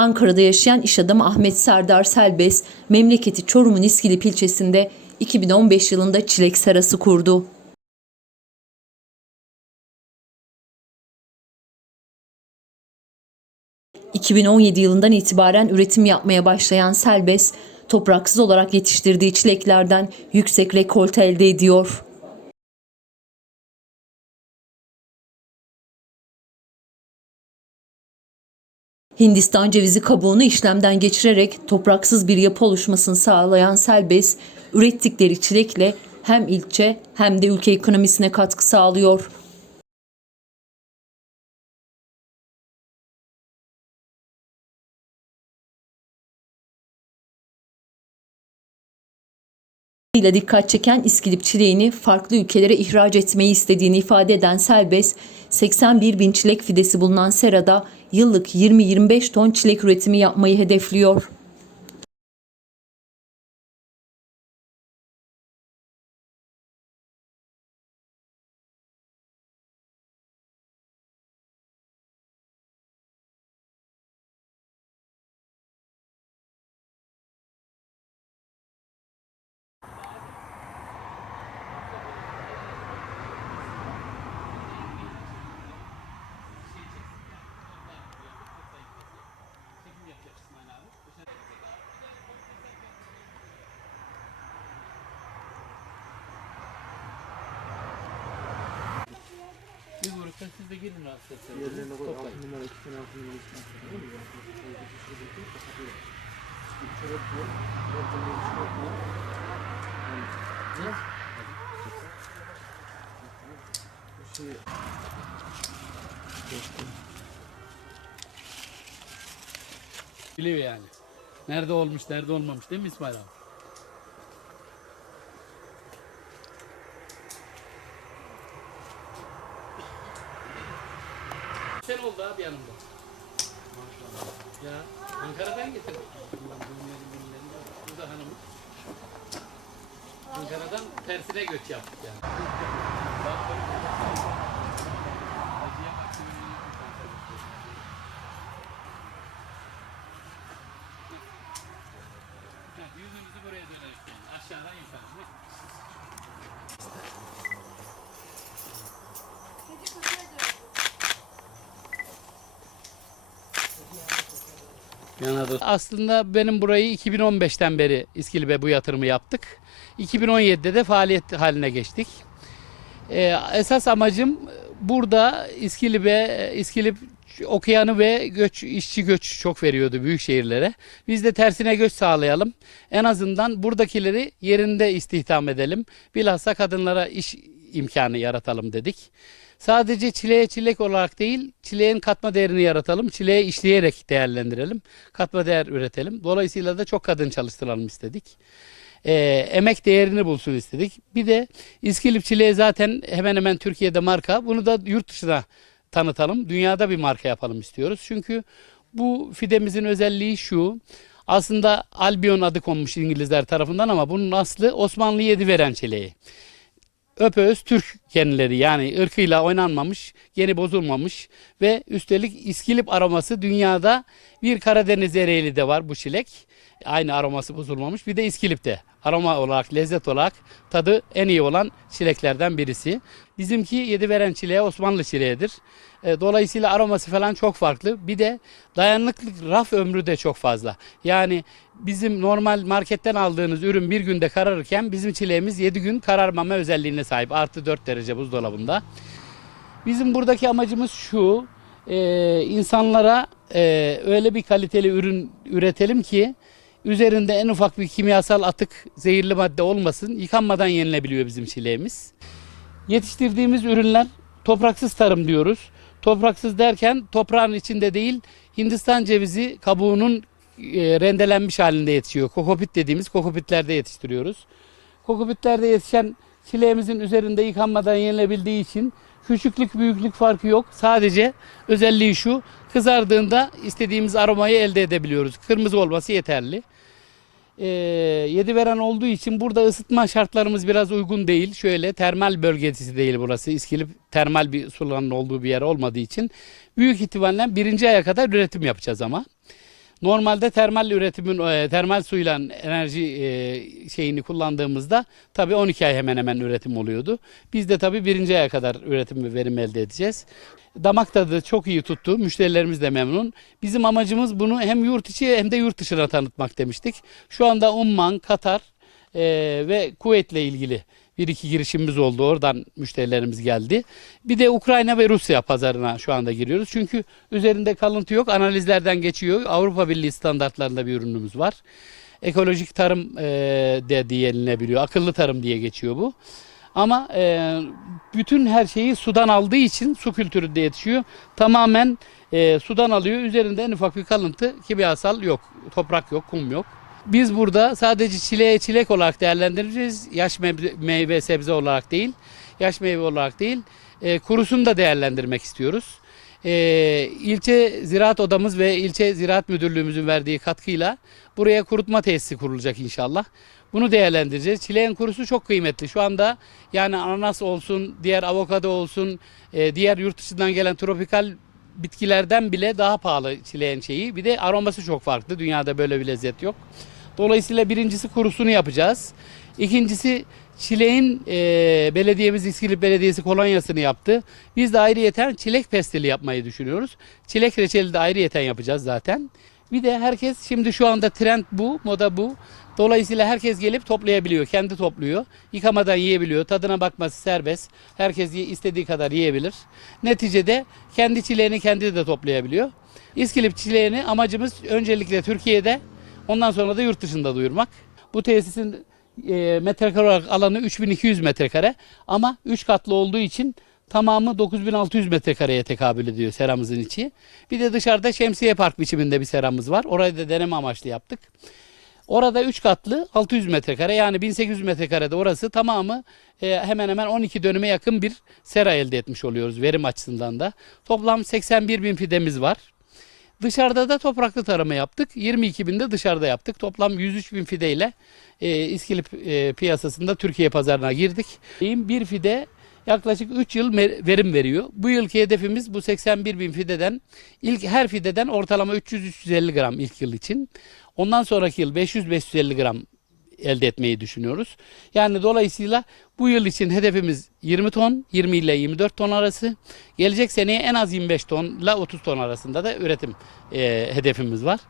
Ankara'da yaşayan iş adamı Ahmet Serdar Selbes, memleketi Çorum'un İskilip ilçesinde 2015 yılında çilek serası kurdu. ...2017 yılından itibaren üretim yapmaya başlayan Selbes, topraksız olarak yetiştirdiği çileklerden yüksek rekolte elde ediyor. Hindistan cevizi kabuğunu işlemden geçirerek topraksız bir yapı oluşmasını sağlayan Selbes, ürettikleri çilekle hem ilçe hem de ülke ekonomisine katkı sağlıyor. İle dikkat çeken İskilip çileğini farklı ülkelere ihraç etmeyi istediğini ifade eden Selbes, 81 bin çilek fidesi bulunan serada yıllık 20-25 ton çilek üretimi yapmayı hedefliyor. Vururken siz de girin rahatsız Yerlerine koy. Toplayın. Altı numara, iki tane altı numara, üç tane. Şey, Biliyor yani. Nerede olmuş, nerede olmamış değil mi İsmail abi? Sen oldu abi yanımda. Ya Ankara'dan getirdim. Burada hanımı. Ankara'dan tersine göç yaptık yani. Yüzümüzü buraya dönerik yani. Aşağıdan yukarı. Aslında benim burayı 2015'ten beri İskilip'e bu yatırımı yaptık. 2017'de de faaliyet haline geçtik. Ee, esas amacım burada İskilip'e, İskilip okuyanı ve göç, işçi göç çok veriyordu büyük şehirlere. Biz de tersine göç sağlayalım. En azından buradakileri yerinde istihdam edelim. Bilhassa kadınlara iş imkanı yaratalım dedik. Sadece çileğe çilek olarak değil, çileğin katma değerini yaratalım. Çileği işleyerek değerlendirelim. Katma değer üretelim. Dolayısıyla da çok kadın çalıştıralım istedik. Ee, emek değerini bulsun istedik. Bir de İskilip çileği zaten hemen hemen Türkiye'de marka. Bunu da yurt dışına tanıtalım. Dünyada bir marka yapalım istiyoruz. Çünkü bu fidemizin özelliği şu. Aslında Albion adı konmuş İngilizler tarafından ama bunun aslı Osmanlı yedi veren çileği. Öpöz Türk genleri yani ırkıyla oynanmamış, geni bozulmamış ve üstelik iskilip aroması dünyada bir Karadeniz ereğli de var bu çilek. Aynı aroması bozulmamış. Bir de iskilipte. Aroma olarak, lezzet olarak tadı en iyi olan çileklerden birisi. Bizimki yedi veren çileğe Osmanlı çileğidir. E, Dolayısıyla aroması falan çok farklı. Bir de dayanıklık raf ömrü de çok fazla. Yani bizim normal marketten aldığınız ürün bir günde kararırken bizim çileğimiz 7 gün kararmama özelliğine sahip. Artı 4 derece buzdolabında. Bizim buradaki amacımız şu. e, insanlara e, öyle bir kaliteli ürün üretelim ki üzerinde en ufak bir kimyasal atık, zehirli madde olmasın. Yıkanmadan yenilebiliyor bizim çileğimiz. Yetiştirdiğimiz ürünler topraksız tarım diyoruz. Topraksız derken toprağın içinde değil Hindistan cevizi kabuğunun e, rendelenmiş halinde yetişiyor. Kokopit dediğimiz kokopitlerde yetiştiriyoruz. Kokopitlerde yetişen çileğimizin üzerinde yıkanmadan yenilebildiği için küçüklük büyüklük farkı yok. Sadece özelliği şu kızardığında istediğimiz aromayı elde edebiliyoruz. Kırmızı olması yeterli. Ee, yedi veren olduğu için burada ısıtma şartlarımız biraz uygun değil. Şöyle termal bölgesi değil burası. İskilip termal bir suların olduğu bir yer olmadığı için büyük ihtimalle birinci aya kadar üretim yapacağız ama. Normalde termal üretimin e, termal suyla enerji e, şeyini kullandığımızda tabii 12 ay hemen hemen üretim oluyordu. Biz de tabii birinci aya kadar üretim ve verim elde edeceğiz. Damak tadı çok iyi tuttu. Müşterilerimiz de memnun. Bizim amacımız bunu hem yurt içi hem de yurt dışına tanıtmak demiştik. Şu anda Umman, Katar e, ve Kuveyt'le ilgili bir iki girişimimiz oldu. Oradan müşterilerimiz geldi. Bir de Ukrayna ve Rusya pazarına şu anda giriyoruz. Çünkü üzerinde kalıntı yok. Analizlerden geçiyor. Avrupa Birliği standartlarında bir ürünümüz var. Ekolojik tarım e, de diyenilebiliyor. Akıllı tarım diye geçiyor bu. Ama e, bütün her şeyi sudan aldığı için su kültürü de yetişiyor. Tamamen e, sudan alıyor. Üzerinde en ufak bir kalıntı kimyasal yok. Toprak yok, kum yok. Biz burada sadece çileğe çilek olarak değerlendireceğiz. Yaş meyve, sebze olarak değil. Yaş meyve olarak değil. E, kurusunu da değerlendirmek istiyoruz. E, ilçe Ziraat Odamız ve ilçe Ziraat Müdürlüğümüzün verdiği katkıyla buraya kurutma tesisi kurulacak inşallah. Bunu değerlendireceğiz. Çileğin kurusu çok kıymetli. Şu anda yani ananas olsun, diğer avokado olsun, e, diğer yurt dışından gelen tropikal bitkilerden bile daha pahalı çileğin şeyi. Bir de aroması çok farklı. Dünyada böyle bir lezzet yok. Dolayısıyla birincisi kurusunu yapacağız. İkincisi çileğin e, belediyemiz İskilip Belediyesi kolonyasını yaptı. Biz de ayrıyeten çilek pestili yapmayı düşünüyoruz. Çilek reçeli de ayrıyeten yapacağız zaten. Bir de herkes şimdi şu anda trend bu, moda bu. Dolayısıyla herkes gelip toplayabiliyor, kendi topluyor. Yıkamadan yiyebiliyor, tadına bakması serbest. Herkes istediği kadar yiyebilir. Neticede kendi çileğini kendi de toplayabiliyor. İskilip çileğini amacımız öncelikle Türkiye'de, ondan sonra da yurt dışında duyurmak. Bu tesisin e, metrekare olarak alanı 3200 metrekare ama 3 katlı olduğu için tamamı 9600 metrekareye tekabül ediyor seramızın içi. Bir de dışarıda şemsiye park biçiminde bir seramız var. Orayı da deneme amaçlı yaptık. Orada 3 katlı 600 metrekare yani 1800 metrekarede orası tamamı e, hemen hemen 12 dönüme yakın bir sera elde etmiş oluyoruz verim açısından da. Toplam 81 bin fidemiz var. Dışarıda da topraklı tarımı yaptık. 22 bin de dışarıda yaptık. Toplam 103 bin fideyle e, İskilip e, piyasasında Türkiye pazarına girdik. Bir fide yaklaşık 3 yıl verim veriyor. Bu yılki hedefimiz bu 81 bin fideden ilk her fideden ortalama 300-350 gram ilk yıl için. Ondan sonraki yıl 500-550 gram elde etmeyi düşünüyoruz. Yani dolayısıyla bu yıl için hedefimiz 20 ton, 20 ile 24 ton arası. Gelecek seneye en az 25 tonla 30 ton arasında da üretim e, hedefimiz var.